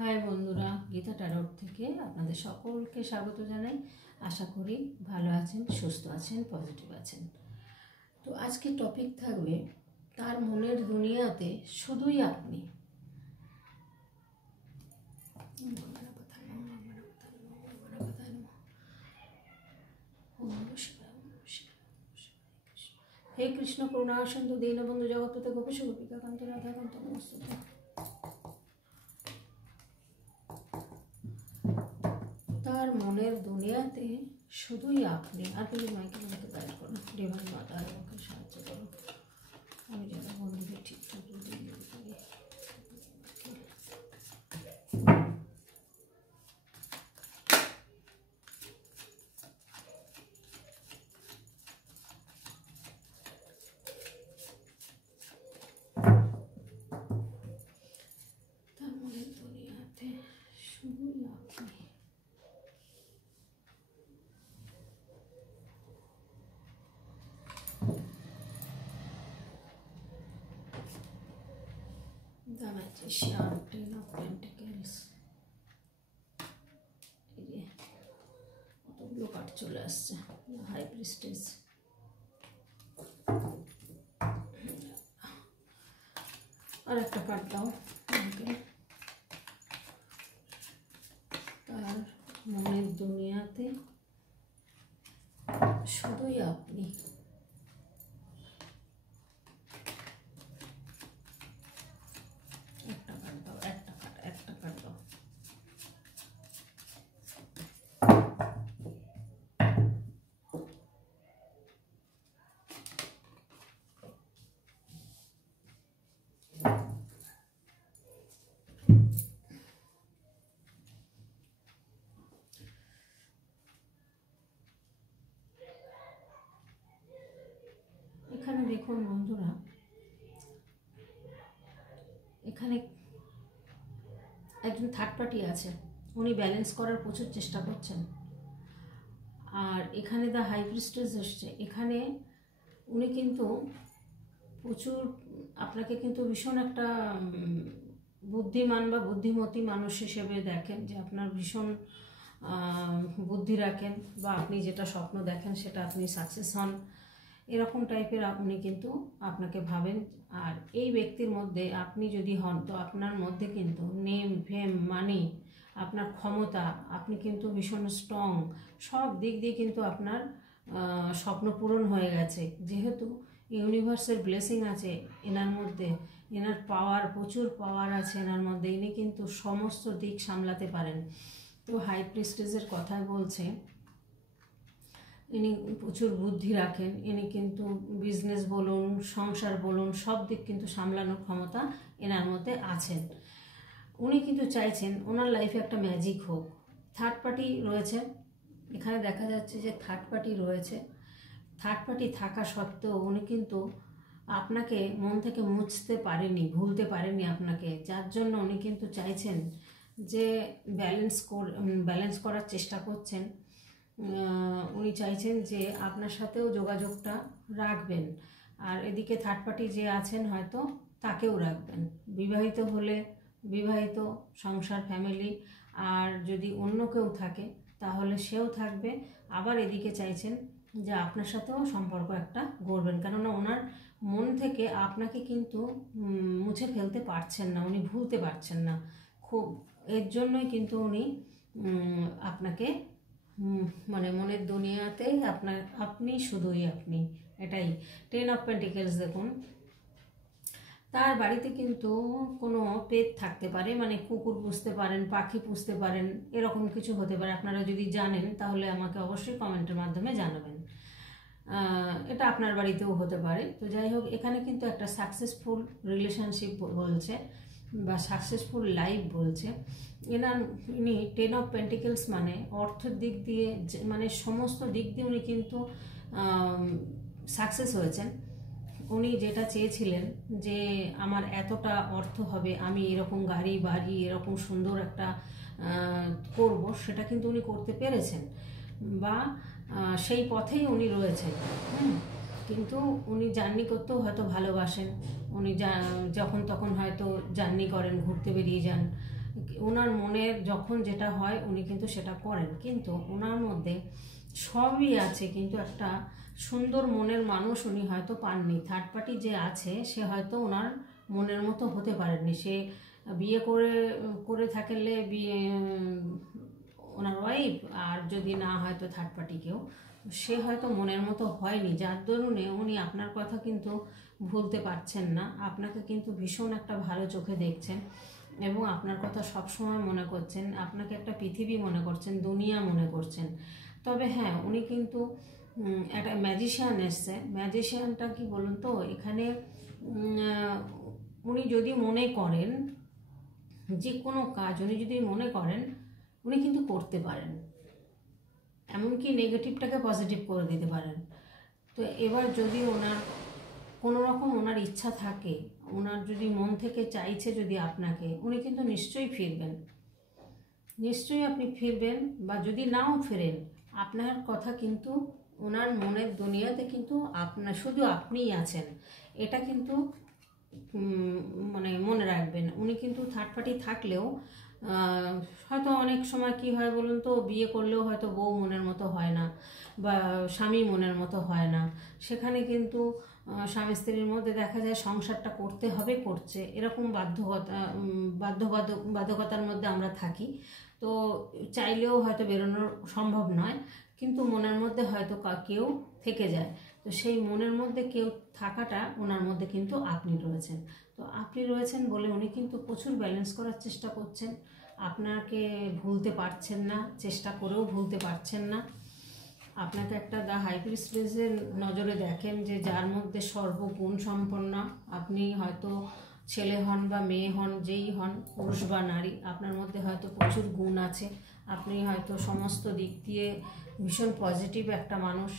High বন্ধুরা, Gita tarot থেকে আপনাদের সকলকে স্বাগত জানাই। আশা করি ভালো আছেন, সুস্থ আছেন, পজিটিভ আছেন। তো আজকে টপিক থাকবে তার মনের দুনিয়াতে শুধুই আপনি। হে কৃষ্ণ করুণা সিন্ধু দীনবন্ধু জগৎপতে গোপীশ গোপিকা কান্ত রাধাকান্ত নমস্তুতে। তার মনের দুনিয়াতে শুধুই আপনি। আর কিছু মাইকে আমাকে গাইড করুন, ডিভাইন মাতা আমাকে সাহায্য করুন, আমি যেন বন্ধুকে ঠিকঠাক দিয়ে দিতে পারি। তার মনের দুনিয়াতে শুধুই আপনি। The Magician, Ten of Pentacles। এই যে কতগুলো কার্ড চলে আসছে। হাই প্রিস্টেস, আর একটা কার্ড দাও আমাকে। তার মনের দুনিয়াতে শুধুই আপনি। একটা কার্ড দাও, একটা কার্ড দাও। এখানে দেখুন বন্ধুরা, এখানে একজন থার্ড পার্টি আছে, উনি ব্যালেন্স করার প্রচুর চেষ্টা করছেন। আর এখানে দ্য হাই প্রিস্টেস এসছে, এখানে উনি কিন্তু প্রচুর আপনাকে কিন্তু ভীষণ একটা বুদ্ধিমান বা বুদ্ধিমতী মানুষ হিসেবে দেখেন, যে আপনার ভীষণ বুদ্ধি রাখেন, বা আপনি যেটা স্বপ্ন দেখেন সেটা আপনি সাকসেস হন, এরকম টাইপের আপনি কিন্তু আপনাকে ভাবেন। আর এই ব্যক্তির মধ্যে আপনি যদি হন, তো আপনার মধ্যে কিন্তু নেম ফেম মানি, আপনার ক্ষমতা, আপনি কিন্তু ভীষণ স্ট্রং, সব দিক দিয়ে কিন্তু আপনার স্বপ্ন পূরণ হয়ে গেছে। যেহেতু ইউনিভার্সের ব্লেসিং আছে এনার মধ্যে, এনার পাওয়ার, প্রচুর পাওয়ার আছে এনার মধ্যে, ইনি কিন্তু সমস্ত দিক সামলাতে পারেন। তো হাই প্রিস্টেসের কথায় বলছে ইনি প্রচুর বুদ্ধি রাখেন, ইনি কিন্তু বিজনেস বলুন, সংসার বলুন, সব দিক কিন্তু সামলানোর ক্ষমতা এনার মধ্যে আছেন। উনি কিন্তু চাইছেন ওনার লাইফে একটা ম্যাজিক হোক। থার্ড পার্টি রয়েছে, এখানে দেখা যাচ্ছে যে থার্ড পার্টি রয়েছে। থার্ড পার্টি থাকা সত্ত্বেও উনি কিন্তু আপনাকে মন থেকে মুছতে পারেনি, ভুলতে পারেনি আপনাকে, যার জন্য উনি কিন্তু চাইছেন যে ব্যালেন্স করার চেষ্টা করছেন। উনি চাইছেন যে আপনার সাথেও যোগাযোগটা রাখবেন, আর এদিকে থার্ড পার্টি যে আছেন হয়তো তাকেও রাখবেন। বিবাহিত হলে বিবাহিত, সংসার, ফ্যামিলি, আর যদি অন্য কেউ থাকে তাহলে সেও থাকবে। আবার এদিকে চাইছেন যে আপনার সাথেও সম্পর্ক একটা গড়বেন, কেননা ওনার মন থেকে আপনাকে কিন্তু মুছে ফেলতে পারছেন না, উনি ভুলতে পারছেন না খুব। এর জন্যই কিন্তু উনি আপনাকে মানে মনের দুনিয়াতে আপনি শুধুই আপনি, এটাই। 10 অফ পেন্টিকেলস দেখুন, তার বাড়িতে কিন্তু কোনো পেট থাকতে পারে, মানে কুকুর পুষতে পারেন, পাখি পুষতে পারেন, এরকম কিছু হতে পারে। আপনারা যদি জানেন তাহলে আমাকে অবশ্যই কমেন্টের মাধ্যমে জানাবেন। এটা আপনার বাড়িতেও হতে পারে। তো যাই হোক, এখানে কিন্তু একটা সাকসেসফুল রিলেশনশিপ বলছে, বা সাকসেসফুল লাইফ বলছে। ইনি 10 অফ পেন্টিকেলস মানে অর্থের দিক দিয়ে, মানে সমস্ত দিক দিয়ে উনি কিন্তু সাকসেস হয়েছেন। উনি যেটা চেয়েছিলেন যে আমার এতটা অর্থ হবে, আমি এরকম গাড়ি বাড়ি এরকম সুন্দর একটা করব, সেটা কিন্তু উনি করতে পেরেছেন, বা সেই পথেই উনি রয়েছেন। কিন্তু উনি জার্নি করতেও হয়তো ভালোবাসেন, উনি যখন তখন হয়তো জার্নি করেন, ঘুরতে বেরিয়ে যান, ওনার মনের যখন যেটা হয় উনি কিন্তু সেটা করেন, কিন্তু ওনার মধ্যে সবই আছে, কিন্তু একটা সুন্দর মনের মানুষ উনি হয়তো পাননি। থার্ড পার্টি যে আছে সে হয়তো ওনার মনের মতো হতে পারেননি। সে বিয়ে করে করে থাকলে বিয়ে ওনার ওয়াইফ, আর যদি না হয়তো থার্ড পার্টি কেউ, সে হয়তো মনের মতো হয়নি, যার দরুনে উনি আপনার কথা কিন্তু ভুলতে পারছেন না। আপনাকে কিন্তু ভীষণ একটা ভালো চোখে দেখছেন এবং আপনার কথা সব সময় মনে করছেন, আপনাকে একটা পৃথিবী মনে করছেন, দুনিয়া মনে করছেন। তবে হ্যাঁ, উনি কিন্তু একটা ম্যাজিশিয়ান এসছে। ম্যাজিশিয়ানটা কি বলুন তো, এখানে উনি যদি মনে করেন যে কোনো কাজ উনি যদি মনে করেন উনি কিন্তু করতে পারেন, এমনকি নেগেটিভটাকে পজিটিভ করে দিতে পারেন। তো এবার যদি ওনার কোনো রকম ওনার ইচ্ছা থাকে, ওনার যদি মন থেকে চাইছে যদি আপনাকে, উনি কিন্তু নিশ্চয়ই ফিরবেন, নিশ্চয়ই আপনি ফিরবেন। বা যদি নাও ফেরেন, আপনার কথা কিন্তু ওনার মনের দুনিয়াতে কিন্তু আপনার শুধু আপনিই আছেন, এটা কিন্তু মানে মনে রাখবেন। উনি কিন্তু থার্ড পার্টি থাকলেও হয়তো অনেক সময় কি হয় বলুন তো, বিয়ে করলেও হয়তো বউ মনের মতো হয় না বা স্বামী মনের মতো হয় না। সেখানে কিন্তু স্বামী স্ত্রীর মধ্যে দেখা যায় সংসারটা করতে হবে, করছে, এরকম বাধ্যকতার মধ্যে আমরা থাকি। তো চাইলেও হয়তো বেরোনো সম্ভব নয়, কিন্তু মনের মধ্যে হয়তো কেউ থেকে যায়। তো সেই মনের মধ্যে কেউ থাকাটা ওনার মধ্যে কিন্তু আপনি রয়েছেন। তো আপনি রয়েছেন বলে উনি কিন্তু প্রচুর ব্যালেন্স করার চেষ্টা করছেন, আপনাকে ভুলতে পারছেন না, চেষ্টা করেও ভুলতে পারছেন না। আপনাকে একটা দ্য হাই প্রিস্টেসের নজরে দেখেন, যে যার মধ্যে সর্বগুণ সম্পন্ন। আপনি হয়তো ছেলে হন বা মেয়ে হন, যেই হন, পুরুষ বা নারী, আপনার মধ্যে হয়তো প্রচুর গুণ আছে। আপনি হয়তো সমস্ত দিক দিয়ে ভীষণ পজিটিভ একটা মানুষ,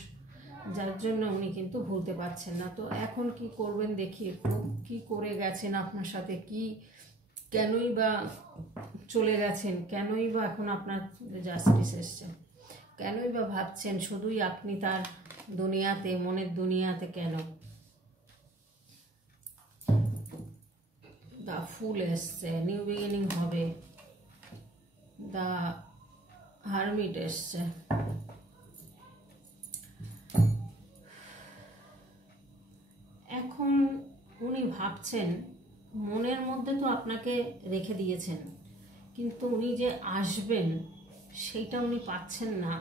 যার জন্য উনি কিন্তু ভুলতে পারছেন না। তো এখন কি করবেন দেখি একটু, কি করে গেছেন আপনার সাথে, কি কেনই বা চলে গেছেন, কেনই বা এখন আপনার জাস্টিস এসছে, কেনই বা ভাবছেন শুধুই আপনি তার দুনিয়াতে, মনের দুনিয়াতে কেন। দ্য ফুল এসছে, নিউ বিগিনিং হবে। দ্য হারমিট এসছে। এখন উনি ভাবছেন, মনের মধ্যে তো আপনাকে রেখে দিয়েছেন, কিন্তু উনি যে আসবেন সেইটা উনি পাচ্ছেন না।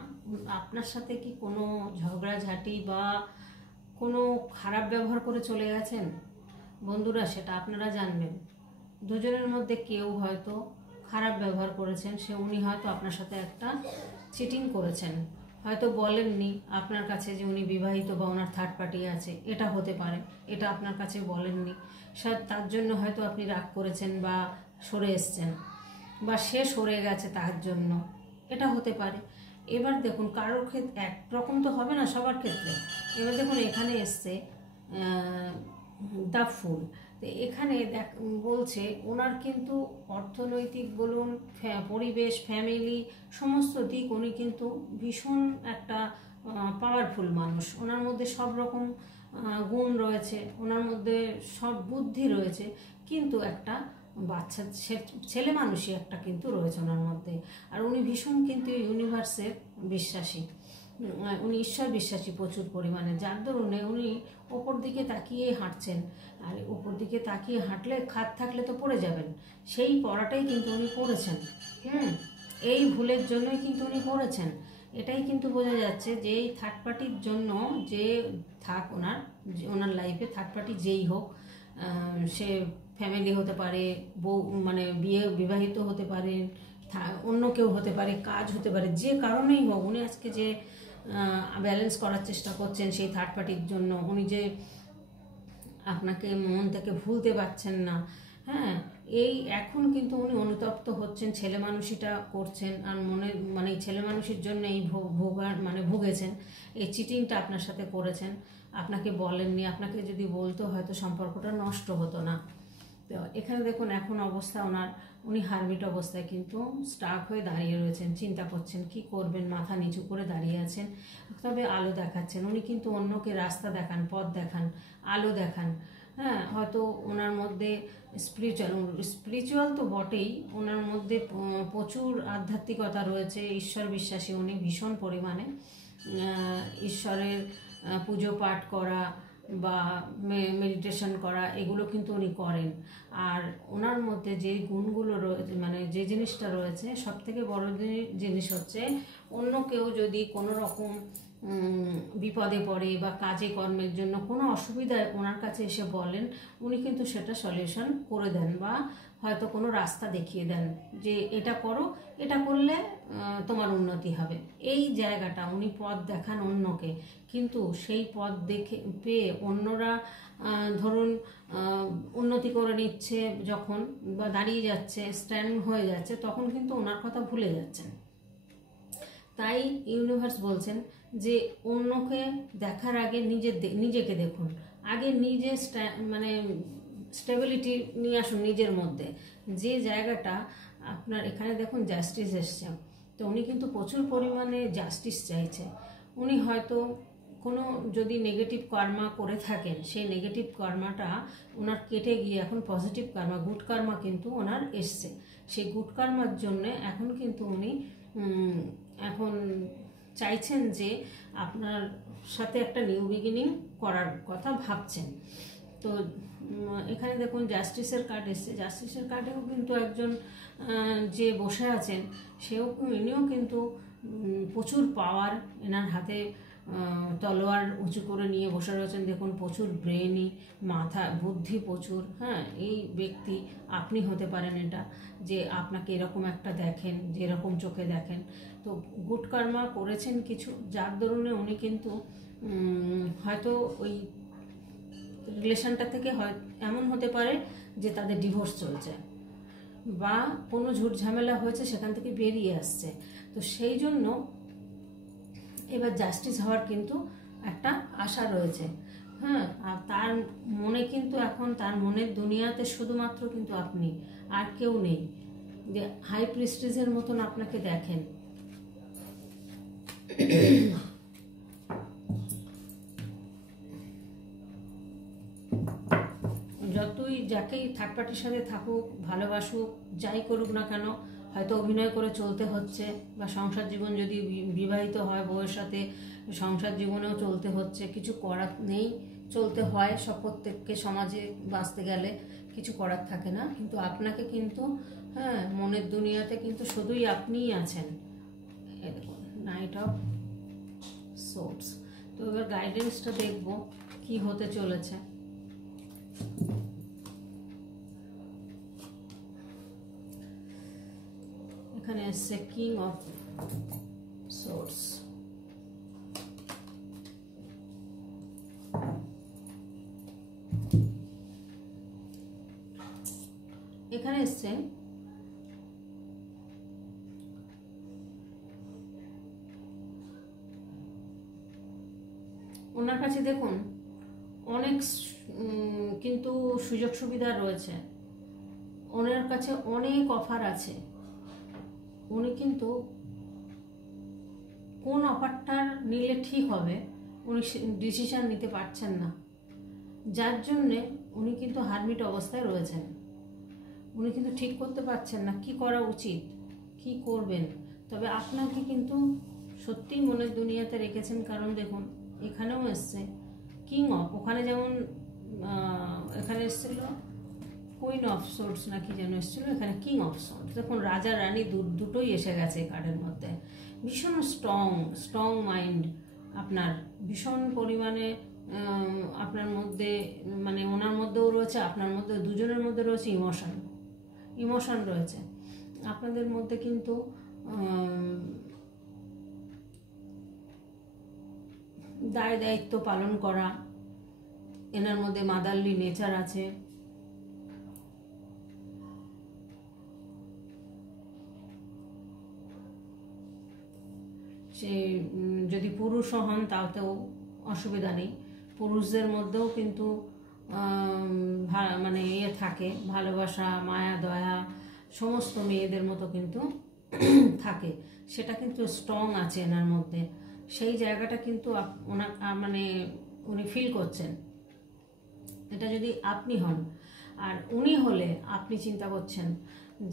আপনার সাথে কি কোনো ঝগড়াঝাটি বা কোনো খারাপ ব্যবহার করে চলে গেছেন বন্ধুরা, সেটা আপনারা জানবেন। দুজনের মধ্যে কেউ হয়তো খারাপ ব্যবহার করেছেন, উনি হয়তো আপনার সাথে একটা চিটিং করেছেন, হয়তো বলেননি আপনার কাছে যে উনি বিবাহিত বা ওনার থার্ড পার্টি আছে, এটা হতে পারে, এটা আপনার কাছে বলেননি। তার জন্য হয়তো আপনি রাগ করেছেন বা সরে এসছেন, বা সে সরে গেছে তার জন্য, এটা হতে পারে। এবার দেখুন, কারোর ক্ষেত্রে একরকম তো হবে না সবার ক্ষেত্রে। এবার দেখুন এখানে এসছে দ্য ফুল। তো এখানে বলছে ওনার কিন্তু অর্থনৈতিক বলুন, পরিবেশ, ফ্যামিলি, সমস্ত দিক উনি কিন্তু ভীষণ একটা পাওয়ারফুল মানুষ। ওনার মধ্যে সব রকম গুণ রয়েছে, ওনার মধ্যে সব বুদ্ধি রয়েছে, কিন্তু একটা বাচ্চা ছেলে মানুষই একটা কিন্তু রয়েছে ওনার মধ্যে। আর উনি ভীষণ কিন্তু ইউনিভার্সের বিশ্বাসী, উনি ঈশ্বর বিশ্বাসী প্রচুর পরিমাণে, যার দরুনে উনি ওপর দিকে তাকিয়ে হাঁটছেন। আর ওপর দিকে তাকিয়ে হাঁটলে, খাদ থাকলে তো পড়ে যাবেন, সেই পড়াটাই কিন্তু উনি পড়েছেন। এই ভুলের জন্যই কিন্তু উনি পড়েছেন। এটাই কিন্তু বোঝা যাচ্ছে যে এই থার্ড পার্টির জন্য, যে থাক ওনার লাইফে থার্ড পার্টি যেই হোক, সে ফ্যামিলি হতে পারে, বউ মানে বিবাহিত হতে পারে, অন্য কেউ হতে পারে, কাজ হতে পারে, যে কারণেই হোক, উনি আজকে যে ব্যালেন্স করার চেষ্টা করছেন সেই থার্ড পার্টির জন্য, উনি যে আপনাকে মন থেকে ভুলতে পারছেন না। হ্যাঁ, এই এখন কিন্তু উনি অনুতপ্ত হচ্ছেন, ছেলে মানুষিটা করছেন, আর মানে ছেলে মানুষের জন্য এই ভুগেছেন, এই চিটিংটা আপনার সাথে করেছেন, আপনাকে বলেননি। আপনাকে যদি বলতো হয়তো সম্পর্কটা নষ্ট হতো না। তো এখানে দেখুন এখন অবস্থা উনি হারমিট অবস্থায় কিন্তু স্টাক হয়ে দাঁড়িয়ে রয়েছেন, চিন্তা করছেন কি করবেন, মাথা নিচু করে দাঁড়িয়ে আছেন। তবে আলো দেখাচ্ছেন, উনি কিন্তু অন্যকে রাস্তা দেখান, পথ দেখান, আলো দেখান। হ্যাঁ, হয়তো ওনার মধ্যে স্পিরিচুয়াল, স্পিরিচুয়াল তো বটেই, ওনার মধ্যে প্রচুর আধ্যাত্মিকতা রয়েছে, ঈশ্বর বিশ্বাসী উনি ভীষণ পরিমাণে। ঈশ্বরের পুজো পাঠ করা বা মেডিটেশন করা এগুলো কিন্তু উনি করেন। আর ওনার মধ্যে যে গুণগুলো রয়েছে, মানে যে জিনিসটা রয়েছে, সব থেকে বড় জিনিস হচ্ছে অন্য কেউ যদি কোনো রকম বিপদে পড়ে বা কাজে কর্মের জন্য কোনো অসুবিধায় ওনার কাছে এসে বলেন, উনি কিন্তু সেটা সলিউশন করে দেন বা হয়তো কোনো রাস্তা দেখিয়ে দেন যে এটা করো, এটা করলে তোমার উন্নতি হবে। এই জায়গাটা উনি পথ দেখান অন্যকে, কিন্তু সেই পথ দেখে পেয়ে অন্যরা ধরুন উন্নতি করে নিচ্ছে যখন, বা দাঁড়িয়ে যাচ্ছে, স্ট্যান্ড হয়ে যাচ্ছে, তখন কিন্তু ওনার কথা ভুলে যাচ্ছেন। তাই ইউনিভার্স বলছেন যে অন্যকে দেখার আগে নিজেকে দেখুন, আগে নিজে মানে স্টেবিলিটি নিয়ে আসুন নিজের মধ্যে। যে জায়গাটা আপনার এখানে দেখুন জাস্টিস এসছে, তো উনি কিন্তু প্রচুর পরিমাণে জাস্টিস চাইছে। উনি হয়তো কোনো যদি নেগেটিভ কর্মা করে থাকেন, সেই নেগেটিভ কর্মাটা ওনার কেটে গিয়ে এখন পজিটিভ কর্মা, গুড কর্মা কিন্তু ওনার এসছে। সেই গুড কর্মার জন্য এখন কিন্তু উনি এখন চাইছেন যে আপনার সাথে একটা নিউ বিগিনিং করার কথা ভাবছেন। তো এখানে দেখুন জাস্টিসের কার্ড এসছে, জাস্টিসের কার্ডেও কিন্তু একজন যে বসে আছেন ইনিও কিন্তু প্রচুর পাওয়ার, এনার হাতে তলোয়ার উঁচু করে নিয়ে বসে রয়েছেন। দেখুন প্রচুর ব্রেনই, মাথা বুদ্ধি প্রচুর। হ্যাঁ, এই ব্যক্তি আপনি হতে পারেন, এটা যে আপনাকে এরকম একটা দেখেন, যে এরকম চোখে দেখেন। তো গুড কর্মা করেছেন কিছু, যার দরুনে উনি কিন্তু হয়তো ওই রিলেশনটা থেকে হয় এমন হতে পারে যে তাদের ডিভোর্স চলছে বা কোনো ঝুট ঝামেলা হয়েছে, সেখান থেকে বেরিয়ে আসছে। তো সেই জন্য এবার জাস্টিস হওয়ার কিন্তু একটা আশা রয়েছে। হ্যাঁ, আর তার মনে কিন্তু এখন তার মনের দুনিয়াতে শুধুমাত্র কিন্তু আপনি, আর কেউ নেই। যে হাই প্রিস্টিজের মতন আপনাকে দেখেন। যতই যাকেই থার্ড পার্টির সাথে থাকুক, ভালোবাসুক, যাই করুক না কেন, হয়তো অভিনয় করে চলতে হচ্ছে, বা সংসার জীবন যদি বিবাহিত হয় বউয়ের সাথে, সংসার জীবনেও চলতে হচ্ছে, কিছু করার নেই, চলতে হয় সব, প্রত্যেককে সমাজে বাঁচতে গেলে কিছু করার থাকে না। কিন্তু আপনাকে কিন্তু, হ্যাঁ, মনের দুনিয়াতে কিন্তু শুধুই আপনিই আছেন। এই দেখুন নাইট অফ সোর্স। তো এবার গাইডেন্সটা দেখব কি হতে চলেছে। এখানে এসছে কিং অফ সোর্স। এখানে এসছে ওনার কাছে দেখুন অনেক কিন্তু সুযোগ সুবিধা রয়েছে, ওনার কাছে অনেক অফার আছে। উনি কিন্তু কোন অফারটা নিলে ঠিক হবে উনি ডিসিশন নিতে পারছেন না, যার জন্যে উনি কিন্তু হারমিট অবস্থায় রয়েছেন। উনি কিন্তু ঠিক করতে পারছেন না কি করা উচিত, কি করবেন। তবে আপনাকে কিন্তু সত্যিই মনের দুনিয়াতে রেখেছেন, কারণ দেখুন এখানেও এসছে কিং অফ, ওখানে যেমন এখানে এসেছিল কুইন অফ সোর্স না কি যেন এসেছিল, এখানে কিং অফ সোর্স। দেখুন রাজা রানী দুটোই এসে গেছে এই কার্ডের মধ্যে। ভীষণ স্ট্রং মাইন্ড আপনার, ভীষণ পরিমাণে আপনার মধ্যে, মানে ওনার মধ্যেও রয়েছে, আপনার মধ্যে, দুজনের মধ্যে রয়েছে ইমোশন রয়েছে। আপনাদের মধ্যে কিন্তু দায়িত্ব পালন করা, এনার মধ্যে মাদারলি নেচার আছে। সে যদি পুরুষও হন তাতেও অসুবিধা নেই, পুরুষদের মধ্যেও কিন্তু মানে থাকে, ভালোবাসা, মায়া, দয়া সমস্ত মেয়েদের মতো কিন্তু থাকে, সেটা কিন্তু স্ট্রং আছে এনার মধ্যে। সেই জায়গাটা কিন্তু মানে উনি ফিল করছেন। এটা যদি আপনি হন, আর উনি হলে আপনি চিন্তা করছেন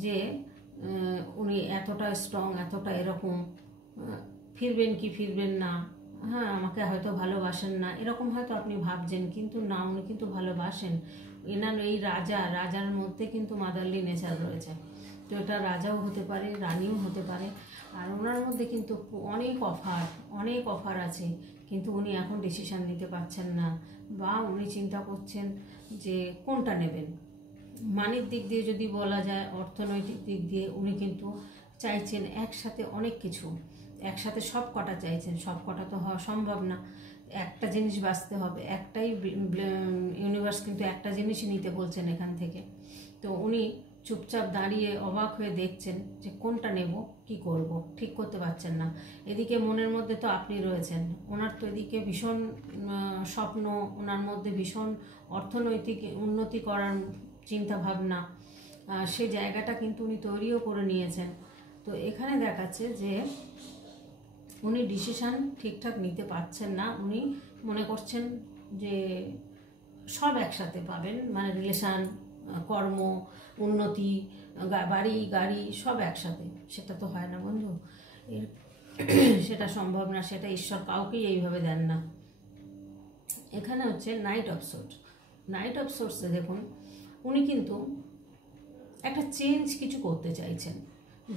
যে উনি এতটা স্ট্রং, এতটা এরকম, ফিরবেন কি ফিরবেন না, হ্যাঁ আমাকে হয়তো ভালোবাসেন না, এরকম হয়তো আপনি ভাবছেন, কিন্তু না, উনি কিন্তু ভালোবাসেন। এনার এই রাজার মধ্যে কিন্তু মাদারলি নেচার রয়েছে। তো এটা রাজাও হতে পারে, রানীও হতে পারে। আর ওনার মধ্যে কিন্তু অনেক অফার আছে, কিন্তু উনি এখন ডিসিশান নিতে পারছেন না, বা উনি চিন্তা করছেন যে কোনটা নেবেন। মানের দিক দিয়ে যদি বলা যায়, অর্থনৈতিক দিক দিয়ে উনি কিন্তু চাইছেন একসাথে অনেক কিছু, একসাথে সব কটা চাইছেন। সব কটা তো হওয়া সম্ভব না, একটা জিনিস বাঁচতে হবে, একটাই ইউনিভার্স কিন্তু একটা জিনিসই নিতে বলছেন এখান থেকে। তো উনি চুপচাপ দাঁড়িয়ে অবাক হয়ে দেখছেন যে কোনটা নেব, কি করব, ঠিক করতে পারছেন না। এদিকে মনের মধ্যে তো আপনি রয়েছেন, ওনার তো এদিকে ভীষণ স্বপ্ন, ওনার মধ্যে ভীষণ অর্থনৈতিক উন্নতি করার চিন্তা ভাবনা, সে জায়গাটা কিন্তু উনি তৈরিও করে নিয়েছেন। তো এখানে দেখাচ্ছে যে উনি ডিসিশান ঠিকঠাক নিতে পারছেন না। উনি মনে করছেন যে সব একসাথে পাবেন, মানে রিলেশান, কর্ম, উন্নতি, বাড়ি গাড়ি সব একসাথে। সেটা তো হয় না বন্ধু, সেটা সম্ভব না, সেটা ঈশ্বর কাউকেই এইভাবে দেন না। এখানে হচ্ছে নাইট অফ সোর্সে দেখুন উনি কিন্তু একটা চেঞ্জ কিছু করতে চাইছেন।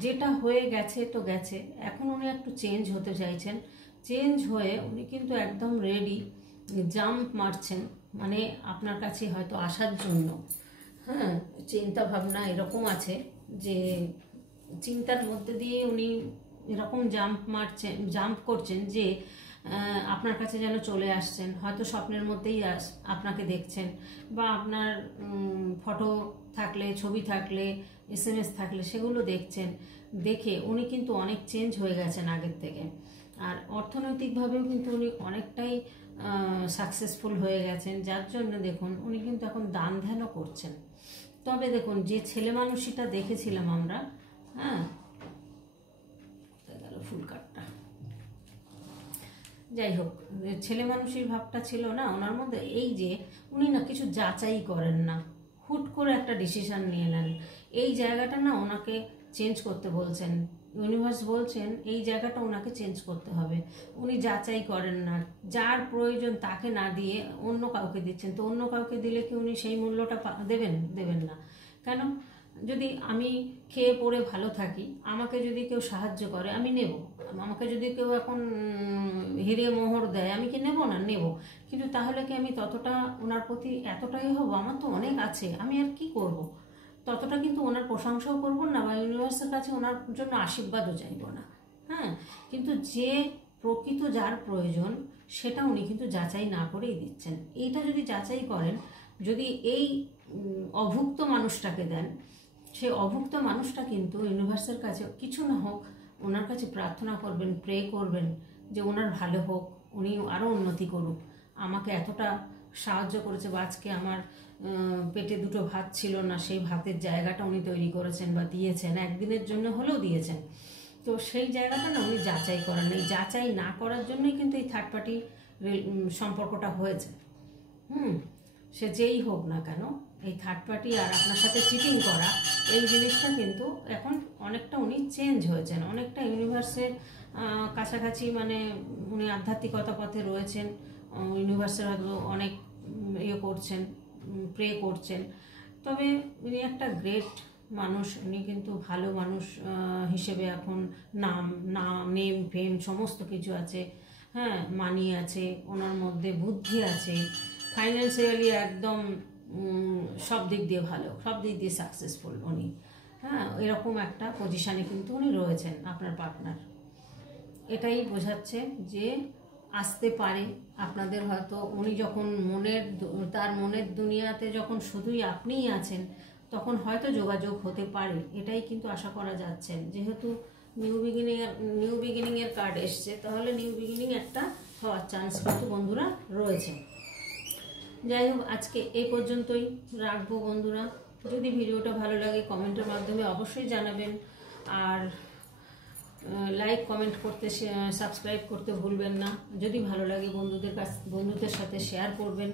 যেটা হয়ে গেছে তো গেছে, এখন উনি একটু চেঞ্জ হতে চাইছেন। চেঞ্জ হয়ে উনি কিন্তু একদম রেডি, জাম্প মারছেন, মানে আপনার কাছে হয়তো আসার জন্য। হ্যাঁ, চিন্তা ভাবনা এরকম আছে যে চিন্তার মধ্যে দিয়ে উনি এরকম জাম্প করছেন যে আপনার কাছে যেন চলে আসছেন। হয়তো স্বপ্নের মধ্যেই আপনাকে দেখছেন, বা আপনার ফটো থাকলে, ছবি থাকলে, SMS থাকলে সেগুলো দেখছেন। দেখে উনি কিন্তু অনেক চেঞ্জ হয়ে গেছেন আগের থেকে। আর অর্থনৈতিকভাবেও কিন্তু উনি অনেকটাই সাকসেসফুল হয়ে গেছেন, যার জন্য দেখুন উনি কিন্তু এখন দান ধ্যানও করছেন। তবে দেখুন যে ছেলে মানুষটা দেখেছিলাম আমরা, হ্যাঁ গেল ফুল কাটটা, যাই হোক, ছেলে মানুষের ভাবটা ছিল না ওনার মধ্যে। এই যে উনি না কিছু যাচাই করেন না, হুট করে একটা ডিসিশন নিয়ে নেন। এই জায়গাটা না ওনাকে চেঞ্জ করতে বলছেন, ইউনিভার্স বলছেন এই জায়গাটা ওনাকে চেঞ্জ করতে হবে। উনি যাচাই করেন না, যার প্রয়োজন তাকে না দিয়ে অন্য কাউকে দিচ্ছেন। তো অন্য কাউকে দিলে কি উনি সেই মূল্যটা দেবেন না কেন? যদি আমি খেয়ে পড়ে ভালো থাকি, আমাকে যদি কেউ সাহায্য করে আমি নেব। আমাকে যদি কেউ এখন হিরে মোহর দেয়, আমি কি নেব না? নেব। কিন্তু তাহলে কি আমি ততটা ওনার প্রতি এতটাই হব? আমার তো অনেক আছে, আমি আর কি করব? ততটা কিন্তু ওনার প্রশংসাও করবো না, বা ইউনিভার্সের কাছে ওনার জন্য আশীর্বাদও চাইব না। হ্যাঁ, কিন্তু যে প্রকৃত যার প্রয়োজন সেটা উনি কিন্তু যাচাই না করেই দিচ্ছেন। এইটা যদি যাচাই করেন, যদি এই অভুক্ত মানুষটাকে দেন, সেই অভুক্ত মানুষটা কিন্তু ইউনিভার্সের কাছে কিছু না হোক ওনার কাছে প্রার্থনা করবেন, প্রে করবেন যে ওনার ভালো হোক, উনি আরও উন্নতি করুক। আমাকে এতটা সাহায্য করেছে, বা আজকে আমার পেটে দুটো ভাত ছিল না, সেই ভাতের জায়গাটা উনি তৈরি করেছেন বা দিয়েছেন, একদিনের জন্য হলেও দিয়েছেন। তো সেই জায়গাটা না উনি যাচাই করেন। এই যাচাই না করার জন্যই কিন্তু এই থার্ড পার্টি সম্পর্কটা হয়েছে। সে যেই হোক না কেন, এই থার্ড পার্টি আর আপনার সাথে চিটিং করা, এই জিনিসটা কিন্তু এখন অনেকটা উনি চেঞ্জ হয়েছেন, অনেকটা ইউনিভার্সের কাছাকাছি, মানে উনি আধ্যাত্মিকতা পথে রয়েছেন। ইউনিভার্সের হয়তো অনেক ইয়ে করছেন, প্রে করছেন। তবে উনি একটা গ্রেট মানুষ, উনি কিন্তু ভালো মানুষ হিসেবে এখন নেম ফেম সমস্ত কিছু আছে। হ্যাঁ, মানি আছে ওনার মধ্যে, বুদ্ধি আছে, ফাইন্যান্সিয়ালি একদম সব দিক দিয়ে ভালো, সব দিক দিয়ে সাকসেসফুল উনি। হ্যাঁ, এরকম একটা পজিশানে কিন্তু উনি রয়েছেন আপনার পার্টনার। এটাই বোঝাচ্ছে যে আসতে পারে আপনাদের। হয়তো উনি যখন তার মনের দুনিয়াতে যখন শুধুই আপনিই আছেন, তখন হয়তো যোগাযোগ হতে পারে, এটাই কিন্তু আশা করা যাচ্ছে। যেহেতু নিউ বিগিনিংয়ের কার্ড এসছে, তাহলে নিউ বিগিনিং একটা হওয়ার চান্স কিন্তু বন্ধুরা রয়েছে। যাই হোক, আজকে এই পর্যন্তই রাখবো বন্ধুরা। যদি ভিডিওটা ভালো লাগে কমেন্টের মাধ্যমে অবশ্যই জানাবেন, আর লাইক কমেন্ট করতে, সাবস্ক্রাইব করতে ভুলবেন না। যদি ভালো লাগে বন্ধুদের সাথে শেয়ার করবেন।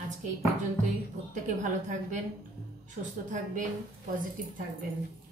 আজকে এই পর্যন্তই। প্রত্যেকে ভালো থাকবেন, সুস্থ থাকবেন, পজিটিভ থাকবেন।